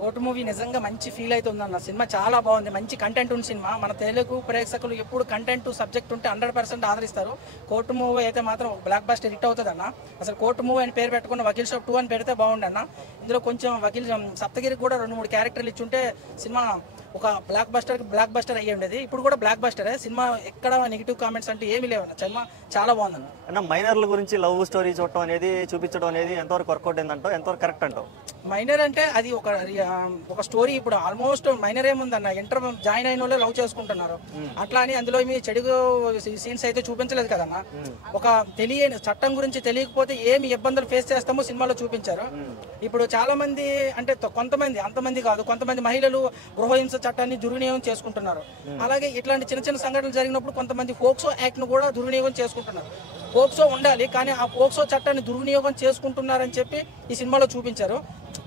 Court movie నిజంగా మంచి feel అవుతుందన్న. సినిమా చాలా బాగుంది, మంచి కంటెంట్ ఉన్న సినిమా. మన తెలుగు ప్రేక్షకులు ఎప్పుడు కంటెంట్ సబ్జెక్ట్ ఉంటే 100% ఆదరిస్తారు. కోర్టు మూవీ అయితే మాత్రం బ్లాక్ బస్టర్ హిట్ అవుతుంది అన్న. అసలు కోర్టు మూవీ అని పేరు పెట్టుకున్న వకీల్ షాప్ 2 అని పెడితే బాగుండు అన్న. ఇందులో కొంచెం వకీల్ సప్తగిరికి కూడా 2-3 క్యారెక్టర్లు ఇచ్చుంటే సినిమా ఒక బ్లాక్ బస్టర్ అయ్యి ఉండేది. ఇప్పుడు కూడా బ్లాక్ బస్టరే సినిమా. ఎక్కడ నెగిటివ్ కామెంట్స్ అంటే ఏమీ లేవన్న. సినిమా చాలా బాగుందన్న. అన్న మైనర్ల గురించి లవ్ స్టోరీ చూడటం అనేది చూపించడం అనేది ఎంతవరకు వర్కౌట్ అయిందంటావు, ఎంతవరకు కరెక్ట్ అంటావు? మైనర్ అంటే అది ఒక స్టోరీ. ఇప్పుడు ఆల్మోస్ట్ మైనర్ ఏముందన్న, ఇంటర్ జాయిన్ అయిన వాళ్ళే లవ్ చేసుకుంటున్నారు. అట్లా అని అందులో ఏమి చెడు సీన్స్ అయితే చూపించలేదు కదన్న. ఒక తెలియని చట్టం గురించి తెలియకపోతే ఏమి ఇబ్బందులు ఫేస్ చేస్తామో సినిమాలో చూపించారు. ఇప్పుడు చాలా మంది అంటే కొంతమంది, అంతమంది కాదు, కొంతమంది మహిళలు గృహహింస చట్టాన్ని దుర్వినియోగం చేసుకుంటున్నారు. అలాగే ఇట్లాంటి చిన్న చిన్న సంఘటనలు జరిగినప్పుడు కొంతమంది పోక్సో యాక్ట్ ను కూడా దుర్వినియోగం చేసుకుంటున్నారు. పోక్సో ఉండాలి, కానీ ఆ పోక్సో చట్టాన్ని దుర్వినియోగం చేసుకుంటున్నారని చెప్పి ఈ సినిమాలో చూపించారు.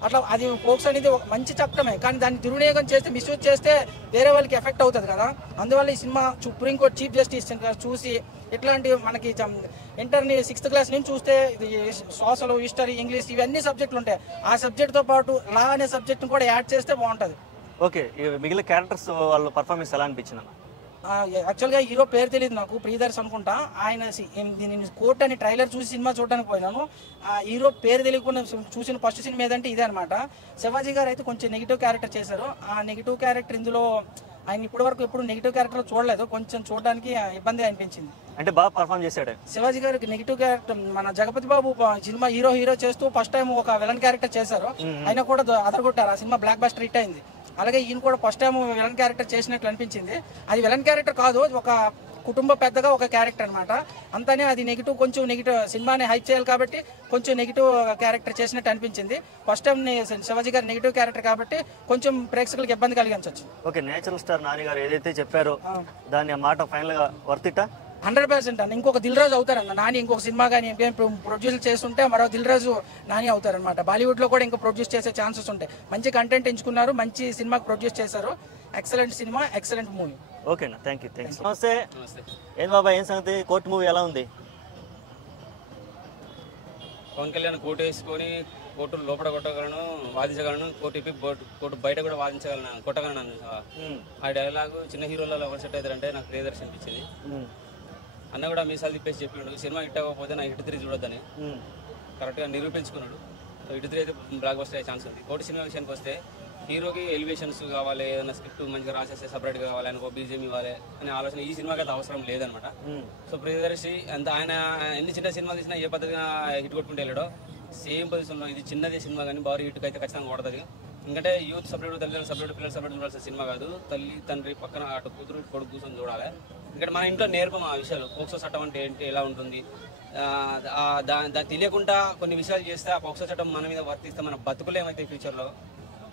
అట్లా అది పోక్సో అనేది ఒక మంచి చట్టమే, కానీ దాన్ని దుర్వినియోగం చేస్తే, మిస్యూజ్ చేస్తే వేరే వాళ్ళకి ఎఫెక్ట్ అవుతుంది కదా. అందువల్ల ఈ సినిమా సుప్రీంకోర్టు చీఫ్ జస్టిస్ చూసి ఇట్లాంటి మనకి ఇంటర్ని 6th క్లాస్ నుంచి చూస్తే సోషల్, హిస్టరీ, ఇంగ్లీష్ ఇవన్నీ సబ్జెక్టులు ఉంటాయి. ఆ సబ్జెక్ట్తో పాటు లా అనే సబ్జెక్ట్ని కూడా యాడ్ చేస్తే బాగుంటుంది. ఓకే, మిగిలిన క్యారెక్టర్స్ వాళ్ళ పర్ఫార్మెన్స్ ఎలా అనిపించింది? యాక్చువల్గా హీరో పేరు తెలియదు నాకు, ప్రియదర్శ్ అనుకుంటా. ఆయన కోర్ట్ అని ట్రైలర్ చూసి సినిమా చూడడానికి పోయినాను. ఆ హీరో పేరు తెలియకుండా చూసిన ఫస్ట్ సినిమా ఏదంటే ఇదే అనమాట. శివాజీ గారు అయితే కొంచెం నెగిటివ్ క్యారెక్టర్ చేశారు. ఆ నెగిటివ్ క్యారెక్టర్ ఇందులో ఆయన ఇప్పటి వరకు ఎప్పుడు నెగిటివ్ క్యారెక్టర్ చూడలేదు. కొంచెం చూడడానికి ఇబ్బంది అనిపించింది. అంటే బాగా పర్ఫార్మ్ చేశాడు శివాజీ గారికి నెగిటివ్ క్యారెక్టర్. మన జగపతి బాబు సినిమా హీరో చేస్తూ ఫస్ట్ టైం ఒక విలన్ క్యారెక్టర్ చేశారు. అయినా కూడా అదరగొట్టారు. ఆ సినిమా బ్లాక్ బస్టర్ హిట్ అయింది. అలాగే ఈయన కూడా ఫస్ట్ టైం విలన్ క్యారెక్టర్ చేసినట్లు అనిపించింది. అది విలన్ క్యారెక్టర్ కాదు, ఒక కుటుంబ పెద్దగా ఒక క్యారెక్టర్ అనమాట. అంతనే అది కొంచెం నెగిటివ్ సినిమాని హైప్ చేయాలి కాబట్టి కొంచెం నెగిటివ్ క్యారెక్టర్ చేసినట్టు అనిపించింది. ఫస్ట్ టైం శివాజీ గారు నెగిటివ్ క్యారెక్టర్ కాబట్టి కొంచెం ప్రేక్షకులకు ఇబ్బంది కలిగించవచ్చు. ఓకే, నేచురల్ స్టార్ నాని గారు ఏదైతే చెప్పారో దాని మాట ఫైనల్ గా వర్తిటా? 100% అన్న. ఇంకొక దిల్ రాజు అవుతారన్న నాని. ఇంకొక సినిమా కానీ ప్రొడ్యూస్ చేస్తుంటే మరో దిల్ రాజు నాని అవుతారనమాట. బాలీవుడ్ లో కూడా ఇంకా ప్రొడ్యూస్ చేసే ఛాన్సెస్ ఉంటాయి. మంచి కంటెంట్ ఎంచుకున్నారు, మంచి సినిమా ప్రొడ్యూస్ చేశారు. Excellent cinema, excellent movie. ఓకేనా, థ్యాంక్ యూ. నమస్తే. ఏం బాబా, ఏం సంగతి? కోర్టు మూవీ ఎలా ఉంది? పవన్ కళ్యాణ్ కోర్టు వేసుకొని కోర్టు లోపల కొట్టగలను, వాదించగలను, కోర్టు బయట కూడా వాదించగలను, కొట్టగలను. ఆ డైలాగ్ చిన్న హీరోలలో ఎవరు సెట్ అవుతారంటే నాకు ప్రియదర్శి అనిపించింది. అన్న కూడా మీసాలు తిప్పేసి చెప్పినాడు, సినిమా హిట్ అవ్వకపోతే నా హిట్ 3 చూడొద్దని. కరెక్ట్గా నిరూపించుకున్నాడు. సో హిట్ 3 అయితే బ్లాక్ బస్టర్ అయ్యే ఛాన్స్ ఉంది. కోర్టు సినిమా విషయానికి వస్తే హీరోకి ఎలివేషన్స్ కావాలి, ఏదైనా స్క్రిప్ట్ మంచిగా రాసేస్తే సపరేట్గా కావాలి, అనుకో బీజేపీ ఇవ్వాలి అనే ఆలోచన ఈ సినిమాకి అయితే అవసరం లేదనమాట. సో ప్రియదర్శి అంత ఆయన ఎన్ని చిన్న సినిమాలు తీసినా ఏ పద్ధతిగా హిట్ కొట్టుకుంటే వెళ్ళాడో సేమ్ పొజిషన్లో ఇది చిన్నదే సినిమా కానీ భారీ హిట్కి అయితే ఖచ్చితంగా కొడుతుంది. ఎందుకంటే యూత్ సపరేట్, తల్లిదండ్రులు సపరేట్, పిల్లలు సపరేట్ చూడాల్సిన సినిమా కాదు. తల్లి తండ్రి పక్కన అటు కూతురు కొడుకు కూర్చొని చూడాలి. ఇక్కడ మన ఇంట్లో నేర్పం ఆ విషయాలు. పోక్సో చట్టం అంటే ఏంటి, ఎలా ఉంటుంది, దాన్ని తెలియకుండా కొన్ని విషయాలు చేస్తే ఆ పోక్సో చట్టం మన మీద వర్తిస్తే మన బతుకులు ఏమైతే ఫ్యూచర్లో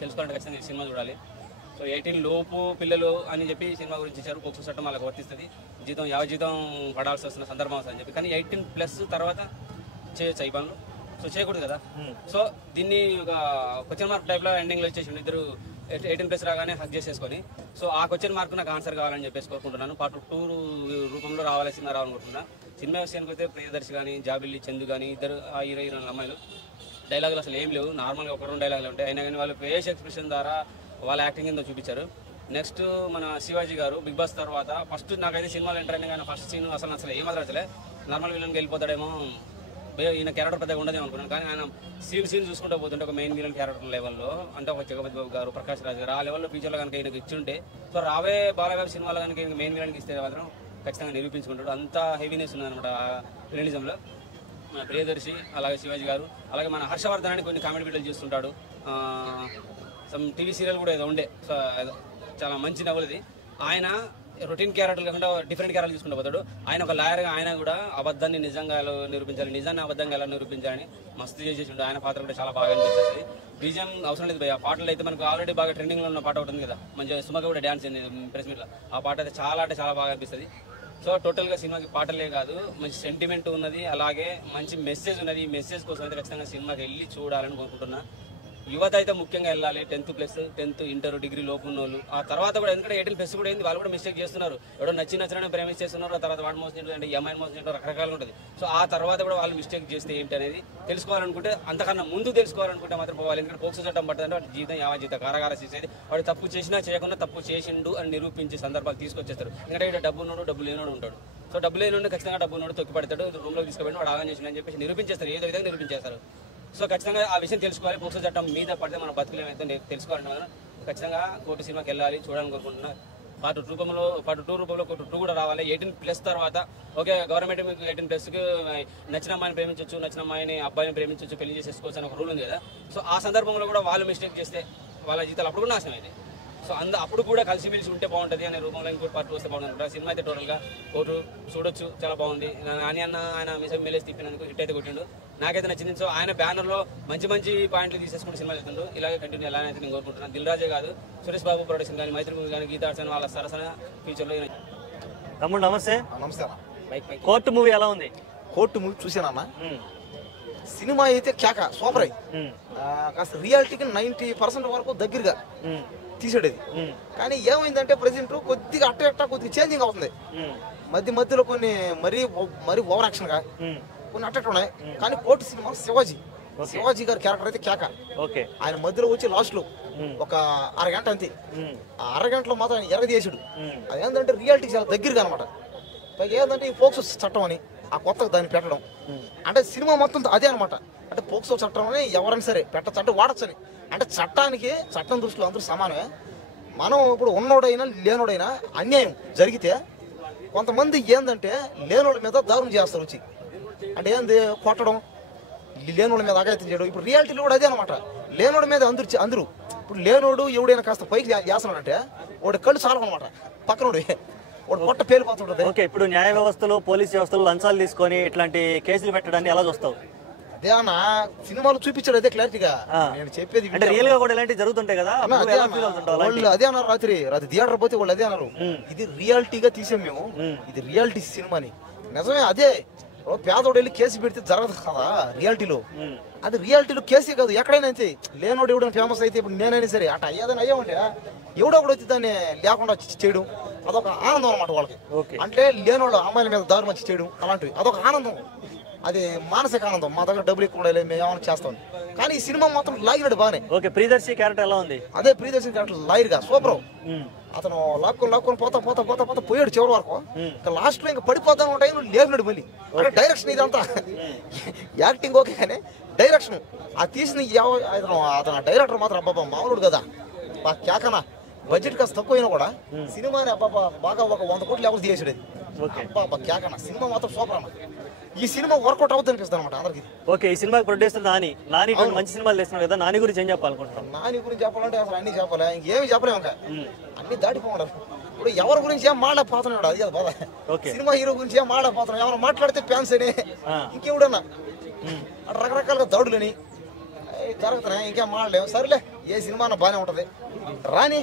తెలుసుకోవాలంటే ఖచ్చితంగా సినిమా చూడాలి. సో 18 లోపు పిల్లలు అని చెప్పి సినిమా గురించి ఇచ్చారు. పోక్సో చట్టం వాళ్ళకి వర్తిస్తుంది. జీతం పడాల్సి వస్తున్న సందర్భం వస్తుంది చెప్పి. కానీ 18+ తర్వాత చేయొచ్చు ఈ పనులు. సో చేయకూడదు కదా. సో దీన్ని ఒక క్వశ్చన్ మార్క్ టైప్లో ఎండింగ్లో ఇచ్చేసి ఇద్దరు 18+ రాగానే హక్ చేసేసుకొని, సో ఆ క్వశ్చన్ మార్క్ నాకు ఆన్సర్ కావాలని చెప్పేసి కోరుకుంటున్నాను. పార్ట్ 2 రూపంలో రావాల్సిందా రావాలనుకుంటున్నా. సినిమా విషయానికి అయితే ప్రియదర్శి కానీ, జాబిల్లి, చందు కానీ ఇద్దరు ఆ హీరోయిన్ అమ్మాయిలు డైలాగులు అసలు ఏం లేవు. నార్మల్గా 1-2 డైలాగులు ఉంటాయి. అయినా కానీ వాళ్ళు ఫేస్ ఎక్స్ప్రెషన్ ద్వారా వాళ్ళ యాక్టింగ్ ఏందో చూపించారు. నెక్స్ట్ మన శివాజీ గారు బిగ్ బాస్ తర్వాత ఫస్ట్ నాకైతే సినిమాలో ఎంటర్ అయినా కానీ ఫస్ట్ సీన్ అసలు ఏమదరచలే. నార్మల్ విలన్కి వెళ్ళిపోతాడేమో, ఈయన క్యారెక్టర్ పెద్దగా ఉండదేమో అనుకున్నాను. కానీ ఆయన సీన్ చూసుకుంటూ పోతుంటే ఒక మెయిన్ విలన్ క్యారెక్టర్ లెవెల్లో, అంటే ఒక జగపతి బాబు గారు, ప్రకాష్ రాజ్ గారు ఆ లెవెల్లో ఫ్యూచర్లో కనుక ఈయనకి ఇచ్చుంటే, సో రాబోయే బాలగారి సినిమాలో కనుక మెయిన్ విలన్కి ఇస్తే మాత్రం ఖచ్చితంగా నిరూపించుకుంటాడు. అంత హెవీనెస్ ఉన్నదనమాట విలనిజంలో. మన ప్రియదర్శి, అలాగే శివాజీ గారు, అలాగే మన హర్షవర్ధన్ అని కొన్ని కామెడీ వీడియోలు చూస్తుంటాడు. సమ్ టీవీ సీరియల్ కూడా ఏదో ఉండే, సో చాలా మంచి నవలది. ఆయన రొటీన్ క్యారెక్టర్ కాకుండా డిఫరెంట్ క్యారెక్టర్ తీసుకుంటూ పోతాడు. ఆయన ఒక లాయర్గా ఆయన కూడా అబద్ధాన్ని నిజంగా ఎలా నిరూపించాలి, నిజాన్ని అబద్ధంగా ఎలా నిరూపించాలని మస్తు చేసేసిండు. ఆయన పాత్ర కూడా చాలా బాగా అనిపిస్తుంది. బీజం అవసరం లేదు భయ. ఆ పాటలు అయితే మనకు ఆల్రెడీ బాగా ట్రెండింగ్లో ఉన్న పాట ఉంటుంది కదా, మంచిగా సుమక కూడా డ్యాన్స్ అయింది ప్రెస్ మీట్లో. ఆ పాట అయితే చాలా బాగా అనిపిస్తుంది. సో టోటల్గా సినిమాకి పాటలే కాదు, మంచి సెంటిమెంట్ ఉన్నది, అలాగే మంచి మెసేజ్ ఉన్నది. ఈ మెసేజ్ కోసం అయితే ఖచ్చితంగా సినిమాకి వెళ్ళి చూడాలని కోరుకుంటున్నా. యువత అయితే ముఖ్యంగా వెళ్ళాలి. 10th ఇంటర్ డిగ్రీ లోపు ఉన్న వాళ్ళు. ఆ తర్వాత కూడా ఎందుకంటే 18+ కూడా ఏంది, వాళ్ళు కూడా మిస్టేక్ చేస్తున్నారు. ఎవడో నచ్చినని ప్రేమిస్తున్నారు, ఆ తర్వాత వాడు మోసం అంటే అమ్మాయిని మోసం చేయడం రకరకాలుగా ఉంటుంది. సో ఆ తర్వాత కూడా వాళ్ళు మిస్టేక్ చేస్తే ఏంటి అనేది తెలుసుకోవాలనుకుంటే, అంతకన్నా ముందు తెలుసుకోవాలనుకుంటే మాత్రం పోవాలి. ఎందుకంటే పోక్సో చట్టం పడుతుందంటే వాడి జీవితం యావజ్జీత కారాగార చేసేది. వాడు తప్పు చేసినా చేయకుండా తప్పు చేసిండు అని నిరూపించే సందర్భాలు తీసుకొచ్చేస్తారు. ఎందుకంటే ఇక్కడ డబ్బు ఉన్నాడు, డబ్బు లేనోడు ఉంటాడు. సో డబ్బు లేనుండి ఖచ్చితంగా డబ్బు ఉన్నాడు తొక్కి పడతాడు, రూమ్లో తీసుకుపోయి వాడు ఆగం చేసిన అని చెప్పేసి నిరూపించేస్తారు, ఏదో విధంగా నిరూపించేస్తారు. సో ఖచ్చితంగా ఆ విషయం తెలుసుకోవాలి. పోక్సో చట్టం మీద పడితే మన బతుకులు ఏమైతే తెలుసుకోవాలంటే ఖచ్చితంగా కోర్టు సినిమాకి వెళ్ళాలి, చూడాలని కోరుకుంటున్నా. పార్ట్ 2 రూపంలో కోర్టు 2 కూడా రావాలి. 18+ తర్వాత ఓకే, గవర్నమెంట్ మీకు 18+కి నచ్చిన అమ్మాయిని ప్రేమించవచ్చు, నచ్చిన అమ్మాయిని అబ్బాయిని ప్రేమించవచ్చు, పెళ్లి చేసేసుకోవచ్చు అని ఒక రూల్ ఉంది కదా. సో ఆ సందర్భంలో కూడా వాళ్ళు మిస్టేక్ చేస్తే వాళ్ళ జీతాలు అప్పుడు కూడా నాశనం అయితే. సో అప్పుడు కూడా కలిసిమెలిసి ఉంటే బాగుంటుంది అనే రూపంలో ఇంకోటి పార్ట్ వస్తే బాగుంటుంది. సినిమా అయితే టోటల్గా కోర్టు చూడొచ్చు, చాలా బాగుంది. నాని అన్న ఆయన మెసేజ్ తిప్పినందుకు హిట్ అయితే కొట్టిండు, నాకైతే నచ్చింది. సో ఆయన బ్యానర్లో మంచి పాయింట్లు తీసేసుకుంటూ సినిమా చేస్తుండు. ఇలాగే కంటిన్యూ ఎలా అయితే నేను కోరుకుంటున్నాను. దిల్ రాజే కాదు, సురేష్ బాబు ప్రొడక్షన్ కానీ, మైత్రి మూవీ కానీ, గీతా ఆర్ట్స్ వాళ్ళ సరసన ఫ్యూచర్లో. తమ్ముడు నమస్తే. నమస్తే. కోర్టు మూవీ ఎలా ఉంది? Court movie చూసానన్న. సినిమా అయితే కేక సూపర్ అయ్యి కాస్త రియాలిటీకి 90% వరకు దగ్గరగా తీసాడు. కానీ ఏమైందంటే ప్రెసెంట్ కొద్దిగా అట్ట కొద్దిగా చేంజింగ్ అవుతుంది. మధ్యలో కొన్ని మరీ ఓవర్ యాక్షన్ గా కొన్ని అట్ట ఉన్నాయి. కానీ కోర్టు సినిమా శివాజీ గారి క్యారెక్టర్ అయితే కేక. ఆయన మధ్యలో వచ్చి లాస్ట్ లో ఒక అరగంట అంతే, ఆ అరగంటలో మాత్రం ఆయన ఎరగదీసాడు. అదేంటంటే రియాలిటీ చాలా దగ్గరగా అనమాట. పైగా ఏంటంటే ఈ పోక్సో చట్టం అని ఆ కొత్తగా దాన్ని పెట్టడం అంటే సినిమా మొత్తం అదే అనమాట. అంటే పోక్సో చట్టం అని ఎవరైనా సరే పెట్టచ్చు, అంటే వాడచ్చని. అంటే చట్టం దృష్టిలో అందరూ సమానమే. మనం ఇప్పుడు ఉన్నోడైనా లేనోడైనా అన్యాయం జరిగితే కొంతమంది ఏంటంటే లేనోళ్ళ మీద దారుణం చేస్తారు వచ్చి. అంటే ఏంది కొట్టడం, లేనోళ్ళ మీద అఘాయిత్యం చేయడం. ఇప్పుడు రియాలిటీలో కూడా అదే అనమాట. లేనోడి మీద అందరూ ఇప్పుడు లేనోడు ఎవడైనా కాస్త పైకి చేస్తున్నాడంటే వాడి కళ్ళు చాలా అనమాట, పక్కనోడు వాడు పొట్ట పేలిపోతుంటది. ఓకే, ఇప్పుడు న్యాయ వ్యవస్థలో పోలీస్ వ్యవస్థలో లంచాలు తీసుకొని ఇట్లాంటి కేసులు పెట్టడాన్ని ఎలా చూస్తావు? అదే అన్న సినిమాలు చూపించాడు, అదే క్లారిటీగా నేను చెప్పేది. అంటే రియల్ గా కూడా ఇలాంటివి జరుగుతుంటాయి కదా, వాళ్ళు అదే అన్నారు. రాత్రి థియేటర్ పోతే వాళ్ళు అదే అన్నారు, ఇది రియాలిటీగా తీసాం మేము, ఇది రియాలిటీ సినిమాని. నిజమే, అదే పేదోడు వెళ్ళి కేసు పెడితే జరగదు కదా రియాలిటీలో. అది రియాలిటీలో కేసే కాదు, ఎక్కడైనా అంతే. లేనోడు ఎవడైనా ఫేమస్ అయితే ఇప్పుడు నేనైనా సరే అట్లా అయ్యేదని అయ్యామంటే ఎవడో ఒకటి వచ్చి దాన్ని లేకుండా చేయడం అదొక ఆనందం అనమాట వాళ్ళకి. అంటే లేనోళ్ళు అమ్మాయిల మీద దారుణం వచ్చి చేయడం అలాంటివి అదొక ఆనందం, అది మానసిక ఆనందం. మా దగ్గర డబ్బులు ఎక్కువ ఉండాలి, మేము ఏమైనా చేస్తాం. కానీ ఈ సినిమా మాత్రం లాగినాడు బాగానే. ఓకే, ప్రియదర్శి క్యారెక్టర్ ఎలా ఉంది? అదే ప్రియదర్శి క్యారెక్టర్ లాయర్గా సూపర్. అతను లాక్కొని పోతా పోయాడు చివరి వరకు. ఇంకా లాస్ట్ లో ఇంకా పడిపోతాను ఉంటాయి, లేపినాడు మళ్ళీ. అంటే డైరెక్షన్ ఇదంతా యాక్టింగ్ ఓకే, కానీ డైరెక్షన్ ఆ తీసిన అతను డైరెక్టర్ మాత్రం అబ్బాబా మామూలుడు కదా. కేకనా బడ్జెట్ కాస్త తక్కువైనా కూడా సినిమాని అబ్బాబా బాగా ఒక 100 కోట్లు ఎవరు తీసాడు. అబ్బాబా కేకనా సినిమా మాత్రం సూపర్ అన్న. ఈ సినిమా వర్కౌట్ అవుతుంది అనిపిస్తుంది అనమాట అందరికి. ఓకే, ఈ సినిమా ప్రొడ్యూసర్ నాని మంచి సినిమాలు చేస్తున్నాడు కదా, నాని గురించి ఏం చెప్పాలనుకుంటున్నాం? నాని గురించి చెప్పాలంటే అసలు అన్ని చెప్పాలి, ఇంకేమి చెప్పలేము. ఇంకా అన్ని దాటిపోవాలి. ఇప్పుడు ఎవరి గురించి ఏం మాట్లాడిపోతున్నాడు, అది బాధ. సినిమా హీరో గురించి ఏం మాట్లాడిపోతున్నాడు, ఎవరు మాట్లాడితే ఫ్యాన్స్ అని ఇంకెవడన్నా అటు రకరకాలుగా దాడులని జరుగుతున్నాయి. ఇంకేం మాట్లాడలేము. సరేలే, ఏ సినిమా బాగానే ఉంటది రాని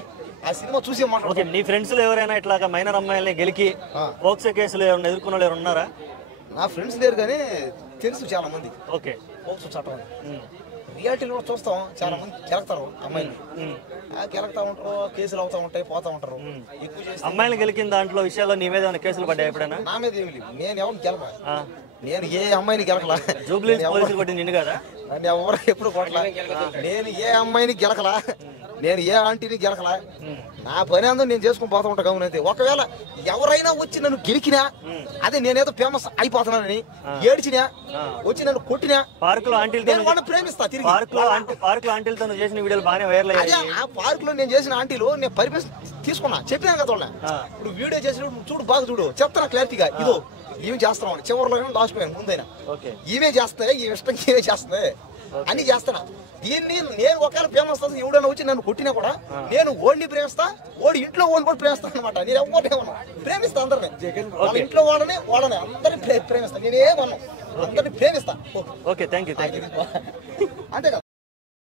ఆ సినిమా చూసి మాట్లాడుతుంది. నీ ఫ్రెండ్స్ లో ఎవరైనా ఇట్లా మైనర్ అమ్మాయిల్ని గెలికి పోక్సో కేసులు ఏమైనా ఎదుర్కొన్న వాళ్ళు ఉన్నారా? నా ఫ్రెండ్స్ లేరు కానీ తెలుసు చాలా మంది. ఓకే, పోక్సో చట్టం రియాలిటీలో కూడా చూస్తాం, చాలా మంది గెలుగుతారు అమ్మాయిలు, గెలుగుతా ఉంటారు, కేసులు అవుతా ఉంటాయి, పోతా ఉంటారు. ఎక్కువ చేసి అమ్మాయిలు గెలికిన దాంట్లో విషయాల్లో నీ మీద ఏమైనా కేసులు పడ్డాయి ఎప్పుడైనా? నా మీద ఏమి లేవు, నేను ఎవరిని గెలపా, నేను ఏ అమ్మాయిని గెలకలా. జూబ్లీ పోలీసులు కొట్టి నిన్ను కదా, నన్ను ఎవరు ఎప్పుడు కొట్టలా. నేను ఏ అమ్మాయిని గెలకలా, నేను ఏ ఆంటీని గెలకలా. నా పని అందరూ నేను చేసుకుని పోతా ఉంటా గమనైతే. ఒకవేళ ఎవరైనా వచ్చి నన్ను గెలికినా, అదే నేనేదో ఫేమస్ అయిపోతున్నానని ఏడ్చినా, వచ్చి నన్ను కొట్టినా, పార్కులో వాళ్ళని ప్రేమిస్తా తిరిగి. పార్కులో ఆంటీలతో చేసిన వీడియోలు బాగానే వైరల్ అయ్యాయి. ఆ పార్క్ లో నేను చేసిన ఆంటీలు నేను పర్మిషన్ తీసుకున్నా, చెప్పినా కదా వాళ్ళ. ఇప్పుడు వీడియో చేసినప్పుడు చూడు, బాగా చూడు, చెప్తాను క్లారిటీగా. ఇదో ఇవి చేస్తాం చివరిలో లాస్ట్ పోయాను ముందైనా ఇవే చేస్తాయి, ఈ ఇష్టం ఇవే చేస్తాయి అని చేస్తాను. దీన్ని నేను ఒకవేళ ఫేమస్ ఎవడైనా వచ్చి నన్ను కొట్టినా కూడా నేను ఓడిని ప్రేమిస్తా, ఓడి ఇంట్లో ఓడి కూడా ప్రేమిస్తాను అనమాట. నేను ఎవరినేమన్నా ప్రేమిస్తా, అందరినీ వాళ్ళ ఇంట్లో వాళ్ళని అందరినీ ప్రేమిస్తా. నేనేమన్నా అందరినీ ప్రేమిస్తా. ఓకే, థ్యాంక్ యూ అంతే కదా.